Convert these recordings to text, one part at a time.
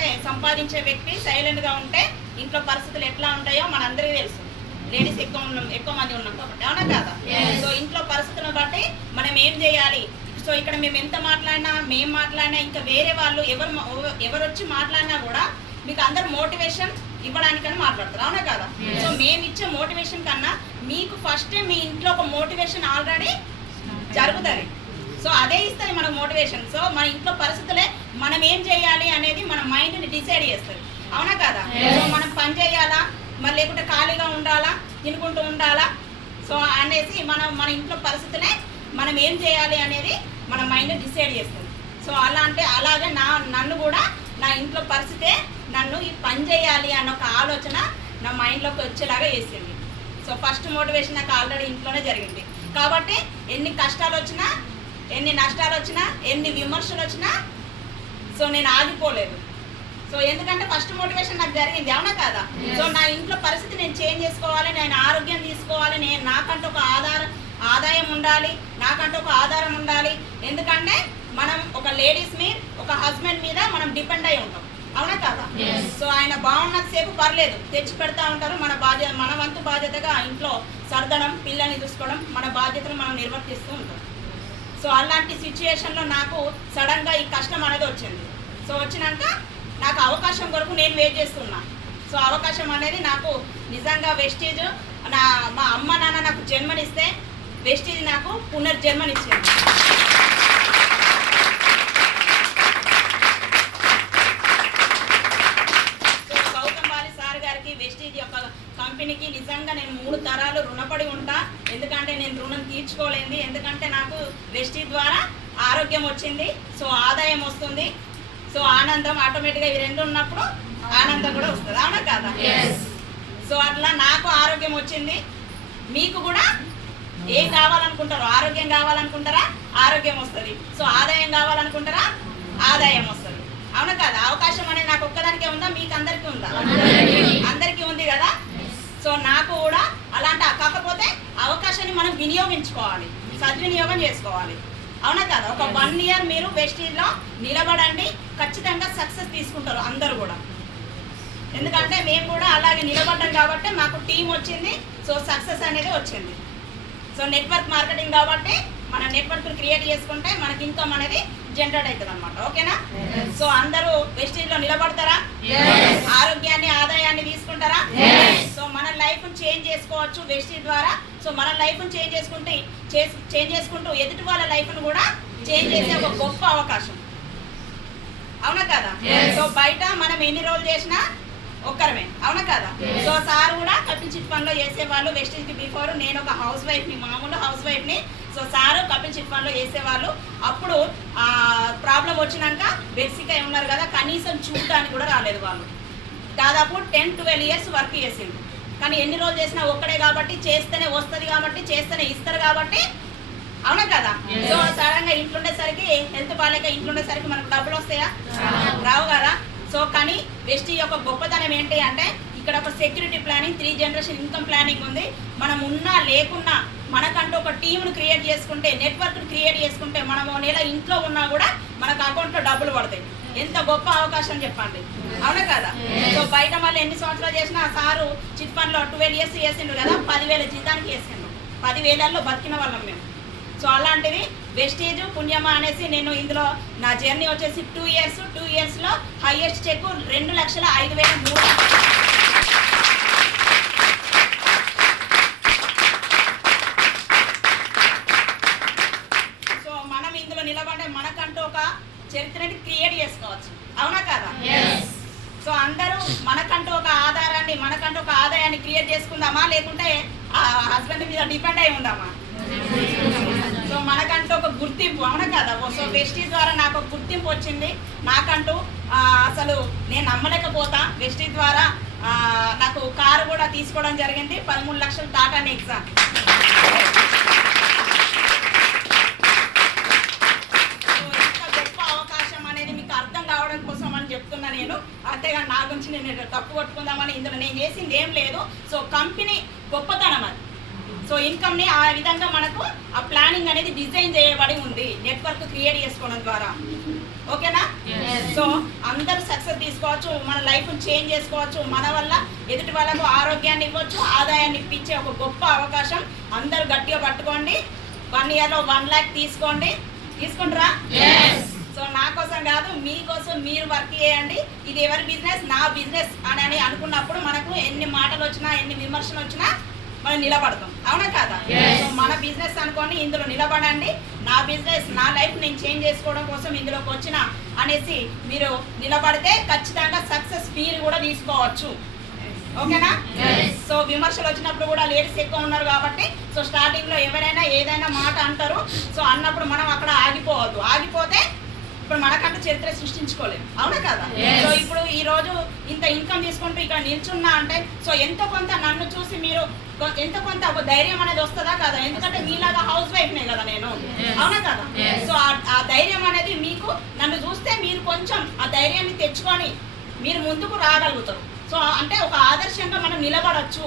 ఎందుకంటే సంపాదించే వ్యక్తి సైలెంట్గా ఉంటే ఇంట్లో పరిస్థితులు ఎట్లా ఉంటాయో మనందరికీ తెలుసు. లేడీస్ ఎక్కువ మంది ఉన్నాం కాబట్టి, అవునా కాదా? సో ఇంట్లో పరిస్థితులను బట్టి మనం ఏం చేయాలి. సో ఇక్కడ మేము ఎంత మాట్లాడినా, మేము మాట్లాడినా, ఇంకా వేరే వాళ్ళు ఎవరు వచ్చి మాట్లాడినా కూడా మీకు అందరు మోటివేషన్ ఇవ్వడానికని మాట్లాడతారు, అవునా కదా? సో మేము ఇచ్చే మోటివేషన్ కన్నా మీకు ఫస్ట్ మీ ఇంట్లో ఒక మోటివేషన్ ఆల్రెడీ జరుగుతుంది. సో అదే ఇస్తుంది మనకు మోటివేషన్. సో మన ఇంట్లో పరిస్థితులే మనం ఏం చేయాలి అనేది మన మైండ్ని డిసైడ్ చేస్తుంది, అవునా కదా? సో మనం పని చేయాలా, మరి లేకుంటే ఖాళీగా ఉండాలా, తినుకుంటూ ఉండాలా, సో అనేసి మన ఇంట్లో పరిస్థితులే మనం ఏం చేయాలి అనేది మన మైండ్ డిసైడ్ చేస్తుంది. సో అలాగే నన్ను కూడా నా ఇంట్లో పరిస్థితే నన్ను ఈ పని చేయాలి అన్న ఒక ఆలోచన నా మైండ్లోకి వచ్చేలాగా చేసింది. సో ఫస్ట్ మోటివేషన్ నాకు ఆల్రెడీ ఇంట్లోనే జరిగింది కాబట్టి ఎన్ని కష్టాలు వచ్చినా, ఎన్ని నష్టాలు వచ్చినా, ఎన్ని విమర్శలు వచ్చినా సో నేను ఆగిపోలేదు. సో ఎందుకంటే ఫస్ట్ మోటివేషన్ నాకు జరిగింది, అవునా కదా? సో నా ఇంట్లో పరిస్థితి నేను చేంజ్ చేసుకోవాలి, నేను ఆరోగ్యం తీసుకోవాలి, నేను నాకంటూ ఒక ఆదాయం ఉండాలి, నాకంటూ ఒక ఆధారం ఉండాలి. ఎందుకంటే మనం ఒక లేడీస్ మీద, ఒక హస్బెండ్ మీద మనం డిపెండ్ అయి ఉంటాం, అవునా కదా? సో ఆయన బాగున్నంత సేపు పర్లేదు, తెచ్చి పెడతా ఉంటారు. మన వంతు బాధ్యతగా ఇంట్లో సర్దడం, పిల్లల్ని చూసుకోవడం, మన బాధ్యతలు మనం నిర్వర్తిస్తూ ఉంటాం. సో అలాంటి సిచ్యుయేషన్లో నాకు సడన్గా ఈ కష్టం అనేది వచ్చింది. సో వచ్చినాక నాకు అవకాశం కొరకు నేను వెయిట్ చేస్తున్నా. సో అవకాశం అనేది నాకు నిజంగా వెస్టేజ్, మా అమ్మ నాన్న నాకు జన్మనిస్తే వెస్టేజ్ నాకు పునర్జన్మనిచ్చింది. సో గౌతమ్ బాలి సార్ గారికి, వెస్టేజ్ యొక్క కంపెనీకి నిజంగా నేను 3 తరాలు రుణపడి ఉంటా. ఎందుకంటే నేను రుణం తీర్చుకోలేంది. ఎందుకంటే నాకు వెస్టేజ్ ద్వారా ఆరోగ్యం వచ్చింది, సో ఆదాయం వస్తుంది, సో ఆనందం ఆటోమేటిక్గా ఇవి రెండు ఉన్నప్పుడు ఆనందం కూడా వస్తుంది, అవునా కదా? సో అట్లా నాకు ఆరోగ్యం వచ్చింది. మీకు కూడా ఏం కావాలనుకుంటారో, ఆరోగ్యం కావాలనుకుంటారా, ఆరోగ్యం వస్తుంది. సో ఆదాయం కావాలనుకుంటారా, ఆదాయం వస్తుంది, అవునా కదా? అవకాశం అనేది నాకు ఒక్కదానికే ఉందా, మీకు అందరికీ ఉందా? అందరికీ ఉంది కదా? సో నాకు కూడా అలాంటి, కాకపోతే అవకాశాన్ని మనం వినియోగించుకోవాలి, సద్వినియోగం చేసుకోవాలి, అవునా కదా? ఒక 1 ఇయర్ మీరు వెస్టేజ్లో నిలబడండి, ఖచ్చితంగా సక్సెస్ తీసుకుంటారు అందరూ కూడా. ఎందుకంటే మేము కూడా అలాగే నిలబడ్డాం కాబట్టి మాకు టీం వచ్చింది, సో సక్సెస్ అనేది వచ్చింది. సో నెట్వర్క్ మార్కెటింగ్ కాబట్టి మన నెట్వర్క్ క్రియేట్ చేసుకుంటే మనకి ఇన్కమ్ అనేది జనరేట్ అవుతుంది అనమాట, ఓకేనా? సో అందరూ వెస్టేజ్లో నిలబడతారా? ఆరోగ్యాన్ని, ఆదాయాన్ని తీసుకుంటారా? సో మన లైఫ్ చేంజ్ చేసుకోవచ్చు వెస్టేజ్ ద్వారా. సో మన లైఫ్ చేంజ్ చేసుకుంటూ ఎదుటి వాళ్ళ లైఫ్ను కూడా చేంజ్ చేసే ఒక గొప్ప అవకాశం, అవునా కదా? సో బయట మనం ఎన్ని రోజులు చేసినా ఒక్కరమే, అవునా కదా? సో సార్ కూడా కపిల్ చిట్ ఫండ్లో చేసేవాళ్ళు వెస్టేజ్కి బిఫోర్. నేను ఒక హౌస్ వైఫ్ని, మామూలు హౌస్ వైఫ్ని. సో సారు కపిల్ చిట్ ఫండ్లో చేసేవాళ్ళు. అప్పుడు ప్రాబ్లం వచ్చినాక బెడ్సిక్ అయి ఉన్నారు కదా, కనీసం చూడడానికి కూడా రాలేదు వాళ్ళు. దాదాపు 10-12 ఇయర్స్ వర్క్ చేసిండు. కానీ ఎన్ని రోజులు చేసినా ఒక్కడే కాబట్టి, చేస్తేనే వస్తుంది కాబట్టి, చేస్తేనే ఇస్తారు కాబట్టి, అవునా కదా? సో సడన్గా ఇంట్లోండేసరికి, హెల్త్ బాగాలేక ఇంట్లోండేసరికి మనకు డబ్బులు వస్తాయా? రావు కదా? సో కానీ వెస్టేజ్ యొక్క గొప్పతనం ఏంటి అంటే ఇక్కడ ఒక security planning, 3 generation income planning ఉంది. మనం ఉన్నా లేకున్నా మనకంటూ ఒక టీంను క్రియేట్ చేసుకుంటే, నెట్వర్క్ను క్రియేట్ చేసుకుంటే, మనం నెల ఇంట్లో ఉన్నా కూడా మనకు అకౌంట్లో డబ్బులు పడతాయి. ఎంత గొప్ప అవకాశం చెప్పండి, అవునా కదా? సో బయట మళ్ళీ ఎన్ని సంవత్సరాలు చేసినా సారు చిట్ ఫండ్లో 12 ఇయర్స్ చేసిండు కదా, 10,000 జీతానికి చేసిండు. 10,000లో బతికిన వాళ్ళం మేము. సో అలాంటిది వెస్టేజ్ పుణ్యమా అనేసి నేను ఇందులో నా జర్నీ వచ్చేసి 2 ఇయర్స్లో హైయెస్ట్ చెక్ 2,05,003. సో మనం ఇందులో నిలబడే మనకంటూ ఒక చరిత్రని క్రియేట్ చేసుకోవచ్చు, అవునా కదా? సో అందరూ మనకంటూ ఒక ఆధారాన్ని, మనకంటూ ఒక ఆదాయాన్ని క్రియేట్ చేసుకుందామా, లేకుంటే హస్బెండ్ మీద డిపెండ్ అయి ఉందామా? సో మనకంటూ ఒక గుర్తింపు, అవునా కదా? సో వెస్టేజ్ ద్వారా నాకు ఒక గుర్తింపు వచ్చింది. నాకంటూ అసలు నేను నమ్మలేకపోతా. వెస్టేజ్ ద్వారా నాకు కారు కూడా తీసుకోవడం జరిగింది, 13 లక్షలు టాటా నెక్సాన్. సో ఇంత గొప్ప అవకాశం అనేది మీకు అర్థం కావడం కోసం అని చెప్తున్నా నేను. అంతేగా నా గురించి నేను తప్పు కొట్టుకుందామని ఇందులో నేను చేసింది ఏం లేదు. సో కంపెనీ గొప్పతనం అది. సో ఇన్కమ్ని ఆ విధంగా మనకు ఆ ప్లానింగ్ అనేది డిజైన్ చేయబడి ఉంది నెట్వర్క్ క్రియేట్ చేసుకోవడం ద్వారా. ఓకేనా? సో అందరూ సక్సెస్ తీసుకోవచ్చు, మన లైఫ్ని చేంజ్ చేసుకోవచ్చు, మన వల్ల ఎదుటి వాళ్ళకు ఆరోగ్యాన్ని ఇవ్వచ్చు, ఆదాయాన్ని ఇప్పించే ఒక గొప్ప అవకాశం. అందరూ గట్టిగా పట్టుకోండి. 1 yearలో 1 lakh తీసుకుంటారా? సో నా కోసం కాదు, మీకోసం మీరు వర్క్ చేయండి. ఇది ఎవరి బిజినెస్? నా బిజినెస్ అని అనుకున్నప్పుడు మనకు ఎన్ని మాటలు వచ్చినా ఎన్ని విమర్శలు వచ్చినా మనం నిలబడతాం. అవునా కాదా? సో మన బిజినెస్ అనుకోని ఇందులో నిలబడండి. నా బిజినెస్, నా లైఫ్ నేను చేంజ్ చేసుకోవడం కోసం ఇందులోకి వచ్చిన అనేసి మీరు నిలబడితే ఖచ్చితంగా సక్సెస్ మీరు కూడా తీసుకోవచ్చు. ఓకేనా? సో విమర్శలు వచ్చినప్పుడు కూడా లేడీస్ ఎక్కువ ఉన్నారు కాబట్టి సో స్టార్టింగ్లో ఎవరైనా ఏదైనా మాట అంటారు. సో అన్నప్పుడు మనం అక్కడ ఆగిపోవద్దు. ఆగిపోతే ఇప్పుడు మనకంటూ చరిత్ర సృష్టించుకోలేదు. అవునా కదా? సో ఇప్పుడు ఈ రోజు ఇంత ఇన్కమ్ తీసుకుంటూ ఇక్కడ నిల్చున్నా అంటే సో ఎంతో కొంత నన్ను చూసి మీరు ఎంతో కొంత ఒక ధైర్యం అనేది వస్తుందా కదా? ఎందుకంటే మీలాగా హౌస్ వైఫ్నే కదా నేను. అవునా కదా? సో ఆ ధైర్యం అనేది మీకు నన్ను చూస్తే మీరు కొంచెం ఆ ధైర్యాన్ని తెచ్చుకొని మీరు ముందుకు రాగలుగుతారు. సో అంటే ఒక ఆదర్శంగా మనం నిలబడచ్చు.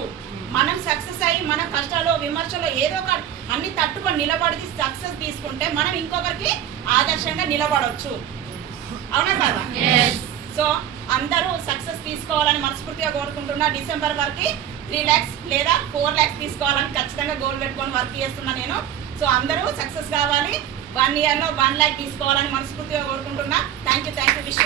మనం సక్సెస్ అయ్యి మన కష్టాలు విమర్శలు ఏదో ఒక అన్ని తట్టుకొని నిలబడి సక్సెస్ తీసుకుంటే మనం ఇంకొకరికి ఆదర్శంగా నిలబడవచ్చు. అవునా కదా? సో అందరూ సక్సెస్ తీసుకోవాలని మనస్ఫూర్తిగా కోరుకుంటున్నా. డిసెంబర్ వరకు 3 lakhs లేదా 4 lakhs తీసుకోవాలని ఖచ్చితంగా గోల్ పెట్టుకొని వర్క్ చేస్తున్నా నేను. సో అందరూ సక్సెస్ కావాలి. 1 yearలో 1 lakh తీసుకోవాలని మనస్ఫూర్తిగా కోరుకుంటున్నా. Thank you wish.